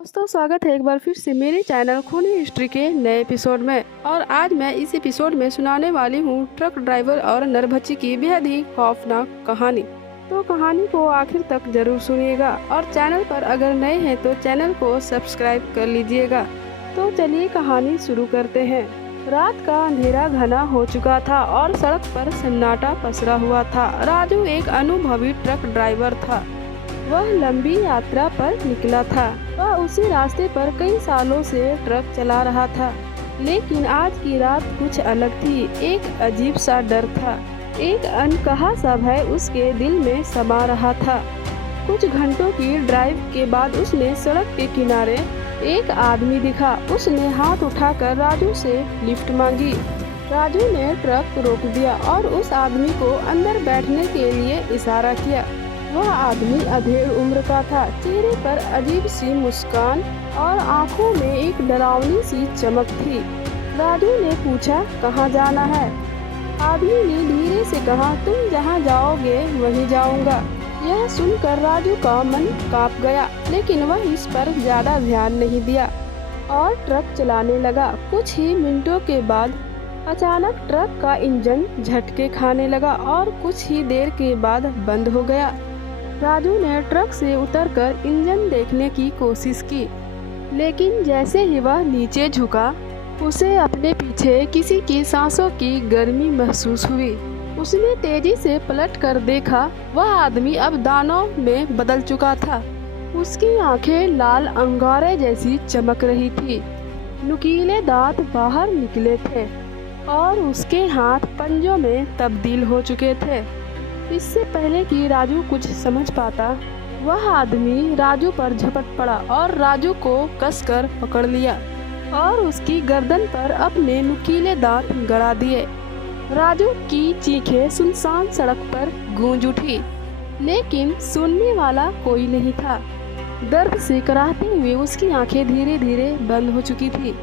दोस्तों स्वागत है एक बार फिर से मेरे चैनल खूनी हिस्ट्री के नए एपिसोड में। और आज मैं इस एपिसोड में सुनाने वाली हूँ ट्रक ड्राइवर और नरभक्षी की बेहद ही खौफनाक कहानी। तो कहानी को आखिर तक जरूर सुनिएगा और चैनल पर अगर नए हैं तो चैनल को सब्सक्राइब कर लीजिएगा। तो चलिए कहानी शुरू करते हैं। रात का अंधेरा घना हो चुका था और सड़क पर सन्नाटा पसरा हुआ था। राजू एक अनुभवी ट्रक ड्राइवर था। वह लंबी यात्रा पर निकला था। वह उसी रास्ते पर कई सालों से ट्रक चला रहा था, लेकिन आज की रात कुछ अलग थी। एक अजीब सा डर था, एक अनकहा सा भय उसके दिल में समा रहा था। कुछ घंटों की ड्राइव के बाद उसने सड़क के किनारे एक आदमी दिखा। उसने हाथ उठाकर राजू से लिफ्ट मांगी। राजू ने ट्रक रोक दिया और उस आदमी को अंदर बैठने के लिए इशारा किया। वह आदमी अधेड़ उम्र का था, चेहरे पर अजीब सी मुस्कान और आंखों में एक डरावनी सी चमक थी। राजू ने पूछा, कहाँ जाना है? आदमी ने धीरे से कहा, तुम जहाँ जाओगे वहीं जाऊंगा। यह सुनकर राजू का मन कांप गया, लेकिन वह इस पर ज्यादा ध्यान नहीं दिया और ट्रक चलाने लगा। कुछ ही मिनटों के बाद अचानक ट्रक का इंजन झटके खाने लगा और कुछ ही देर के बाद बंद हो गया। राजू ने ट्रक से उतरकर इंजन देखने की कोशिश की, लेकिन जैसे ही वह नीचे झुका, उसे अपने पीछे किसी की सांसों की गर्मी महसूस हुई। उसने तेजी से पलट कर देखा। वह आदमी अब दानों में बदल चुका था। उसकी आंखें लाल अंगारे जैसी चमक रही थी, नुकीले दांत बाहर निकले थे और उसके हाथ पंजों में तब्दील हो चुके थे। इससे पहले कि राजू कुछ समझ पाता, वह आदमी राजू पर झपट पड़ा और राजू को कसकर पकड़ लिया और उसकी गर्दन पर अपने नुकीले दांत गड़ा दिए। राजू की चीखें सुनसान सड़क पर गूंज उठी, लेकिन सुनने वाला कोई नहीं था। दर्द से कराहते हुए उसकी आंखें धीरे धीरे बंद हो चुकी थी।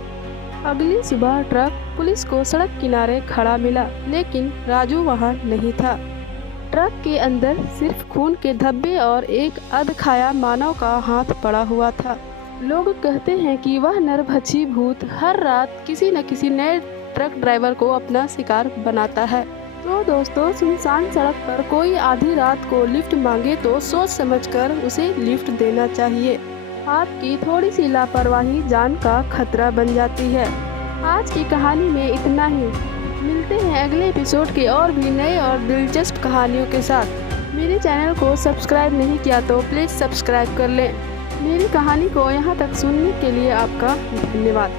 अगली सुबह ट्रक पुलिस को सड़क किनारे खड़ा मिला, लेकिन राजू वहां नहीं था। ट्रक के अंदर सिर्फ खून के धब्बे और एक अधखाया मानव का हाथ पड़ा हुआ था। लोग कहते हैं कि वह नरभक्षी भूत हर रात किसी न किसी नए ट्रक ड्राइवर को अपना शिकार बनाता है। तो दोस्तों, सुनसान सड़क पर कोई आधी रात को लिफ्ट मांगे तो सोच समझकर उसे लिफ्ट देना चाहिए। आपकी थोड़ी सी लापरवाही जान का खतरा बन जाती है। आज की कहानी में इतना ही। मिलते हैं अगले एपिसोड के और भी नए और दिलचस्प कहानियों के साथ। मेरे चैनल को सब्सक्राइब नहीं किया तो प्लीज़ सब्सक्राइब कर लें। मेरी कहानी को यहाँ तक सुनने के लिए आपका धन्यवाद।